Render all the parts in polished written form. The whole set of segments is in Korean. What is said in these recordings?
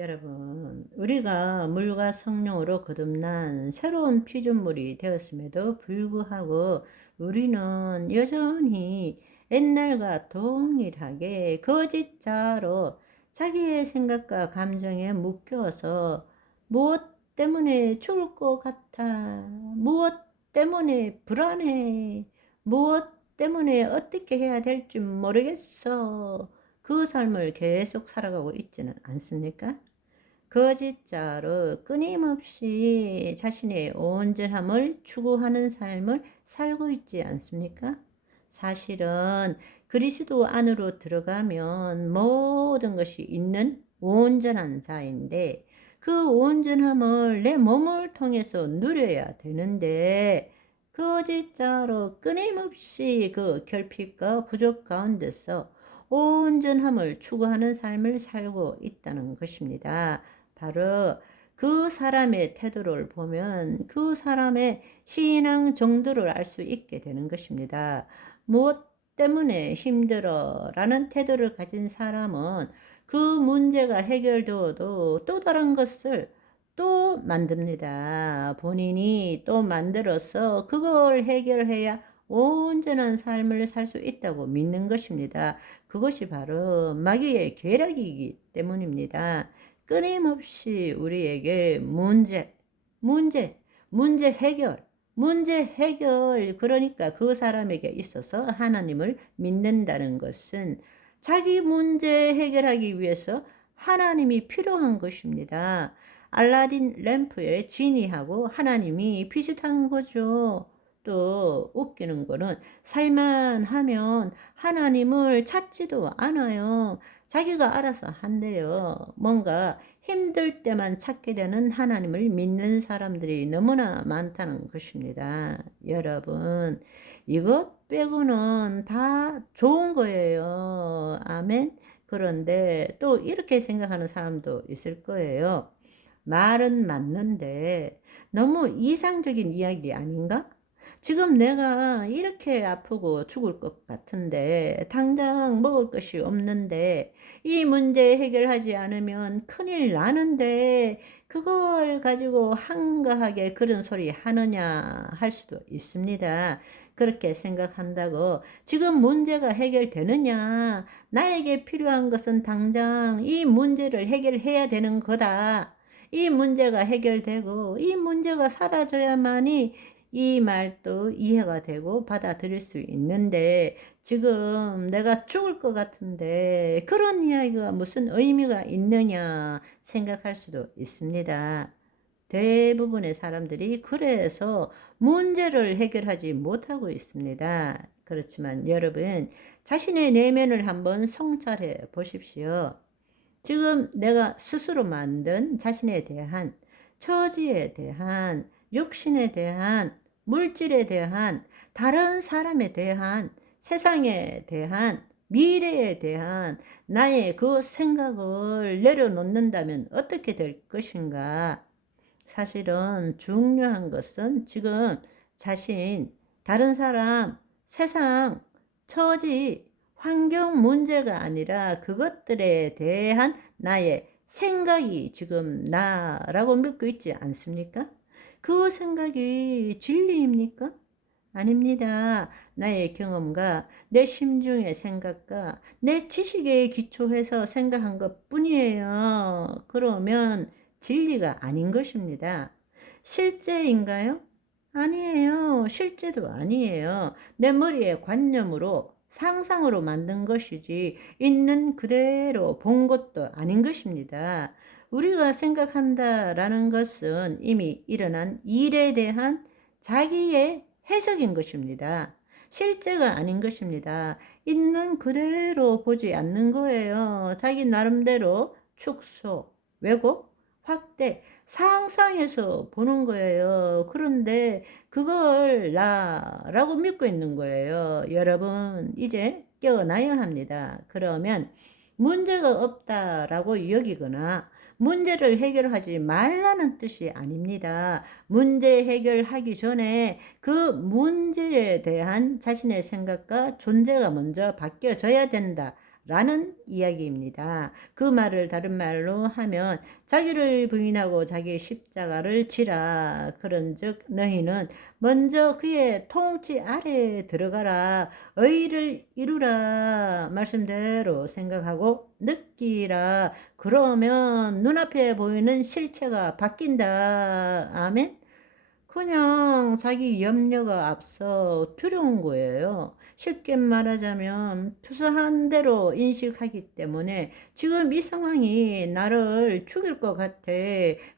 여러분, 우리가 물과 성령으로 거듭난 새로운 피조물이 되었음에도 불구하고 우리는 여전히 옛날과 동일하게 거짓자로 자기의 생각과 감정에 묶여서 무엇 때문에 죽을 것 같아, 무엇 때문에 불안해, 무엇 때문에 어떻게 해야 될지 모르겠어. 그 삶을 계속 살아가고 있지는 않습니까? 거짓자로 끊임없이 자신의 온전함을 추구하는 삶을 살고 있지 않습니까? 사실은 그리스도 안으로 들어가면 모든 것이 있는 온전한 자인데, 그 온전함을 내 몸을 통해서 누려야 되는데, 거짓자로 끊임없이 그 결핍과 부족 가운데서 온전함을 추구하는 삶을 살고 있다는 것입니다. 바로 그 사람의 태도를 보면 그 사람의 신앙 정도를 알 수 있게 되는 것입니다. 무엇 때문에 힘들어? 라는 태도를 가진 사람은 그 문제가 해결되어도 또 다른 것을 또 만듭니다. 본인이 또 만들어서 그걸 해결해야 온전한 삶을 살 수 있다고 믿는 것입니다. 그것이 바로 마귀의 계략이기 때문입니다. 끊임없이 우리에게 문제, 문제 해결. 그러니까 그 사람에게 있어서 하나님을 믿는다는 것은 자기 문제 해결하기 위해서 하나님이 필요한 것입니다. 알라딘 램프의 지니하고 하나님이 비슷한 거죠. 또 웃기는 거는 살만하면 하나님을 찾지도 않아요. 자기가 알아서 한대요. 뭔가 힘들 때만 찾게 되는 하나님을 믿는 사람들이 너무나 많다는 것입니다. 여러분, 이것 빼고는 다 좋은 거예요. 아멘. 그런데 또 이렇게 생각하는 사람도 있을 거예요. 말은 맞는데 너무 이상적인 이야기 아닌가? 지금 내가 이렇게 아프고 죽을 것 같은데 당장 먹을 것이 없는데 이 문제 해결하지 않으면 큰일 나는데 그걸 가지고 한가하게 그런 소리 하느냐 할 수도 있습니다. 그렇게 생각한다고 지금 문제가 해결되느냐? 나에게 필요한 것은 당장 이 문제를 해결해야 되는 거다. 이 문제가 해결되고 이 문제가 사라져야만이 이 말도 이해가 되고 받아들일 수 있는데, 지금 내가 죽을 것 같은데 그런 이야기가 무슨 의미가 있느냐 생각할 수도 있습니다. 대부분의 사람들이 그래서 문제를 해결하지 못하고 있습니다. 그렇지만 여러분, 자신의 내면을 한번 성찰해 보십시오. 지금 내가 스스로 만든 자신에 대한, 처지에 대한, 육신에 대한, 물질에 대한, 다른 사람에 대한, 세상에 대한, 미래에 대한 나의 그 생각을 내려놓는다면 어떻게 될 것인가? 사실은 중요한 것은 지금 자신, 다른 사람, 세상, 처지, 환경 문제가 아니라 그것들에 대한 나의 생각이 지금 나라고 믿고 있지 않습니까? 그 생각이 진리입니까? 아닙니다. 나의 경험과 내 심중의 생각과 내 지식에 기초해서 생각한 것 뿐이에요. 그러면 진리가 아닌 것입니다. 실제인가요? 아니에요. 실제도 아니에요. 내 머리의 관념으로, 상상으로 만든 것이지 있는 그대로 본 것도 아닌 것입니다. 우리가 생각한다라는 것은 이미 일어난 일에 대한 자기의 해석인 것입니다. 실제가 아닌 것입니다. 있는 그대로 보지 않는 거예요. 자기 나름대로 축소, 왜곡, 확대, 상상해서 보는 거예요. 그런데 그걸 나라고 믿고 있는 거예요. 여러분, 이제 깨어나야 합니다. 그러면 문제가 없다라고 여기거나 문제를 해결하지 말라는 뜻이 아닙니다. 문제 해결하기 전에 그 문제에 대한 자신의 생각과 존재가 먼저 바뀌어져야 된다 라는 이야기입니다. 그 말을 다른 말로 하면 자기를 부인하고 자기의 십자가를 지라. 그런즉 너희는 먼저 그의 통치 아래에 들어가라. 의를 이루라. 말씀대로 생각하고 느끼라. 그러면 눈앞에 보이는 실체가 바뀐다. 아멘. 그냥 자기 염려가 앞서 두려운 거예요. 쉽게 말하자면 투서한 대로 인식하기 때문에 지금 이 상황이 나를 죽일 것 같아,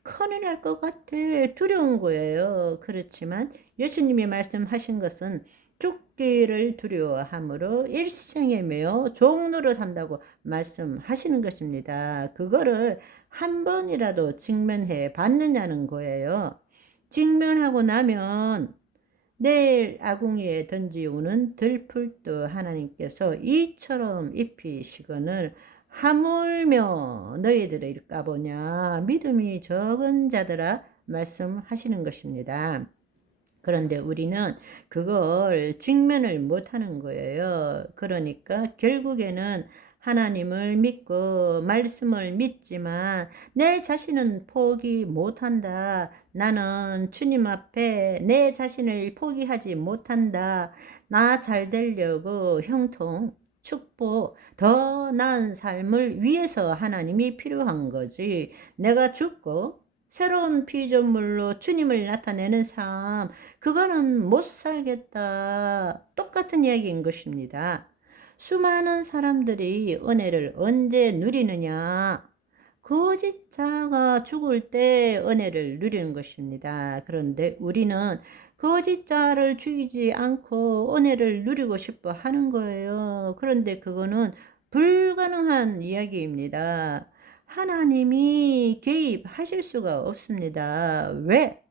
큰일 날 것 같아, 두려운 거예요. 그렇지만 예수님이 말씀하신 것은 죽기를 두려워함으로 일생에 매여 종노릇 한다고 말씀하시는 것입니다. 그거를 한 번이라도 직면해 봤느냐는 거예요. 직면하고 나면 내일 아궁이에 던지우는 들풀도 하나님께서 이처럼 입히시거늘 하물며 너희들을 일까보냐 믿음이 적은 자들아 말씀하시는 것입니다. 그런데 우리는 그걸 직면을 못하는 거예요. 그러니까 결국에는 하나님을 믿고 말씀을 믿지만 내 자신은 포기 못한다. 나는 주님 앞에 내 자신을 포기하지 못한다. 나 잘 되려고 형통, 축복, 더 나은 삶을 위해서 하나님이 필요한 거지. 내가 죽고 새로운 피조물로 주님을 나타내는 삶, 그거는 못 살겠다. 똑같은 이야기인 것입니다. 수많은 사람들이 은혜를 언제 누리느냐? 거짓자가 죽을 때 은혜를 누리는 것입니다. 그런데 우리는 거짓자를 죽이지 않고 은혜를 누리고 싶어 하는 거예요. 그런데 그거는 불가능한 이야기입니다. 하나님이 개입하실 수가 없습니다. 왜?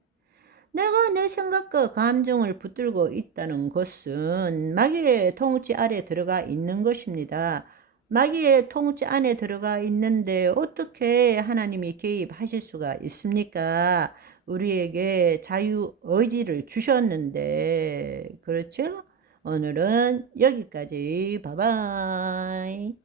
내가 내 생각과 감정을 붙들고 있다는 것은 마귀의 통치 아래 들어가 있는 것입니다. 마귀의 통치 안에 들어가 있는데 어떻게 하나님이 개입하실 수가 있습니까? 우리에게 자유 의지를 주셨는데, 그렇죠? 오늘은 여기까지. 바이바이.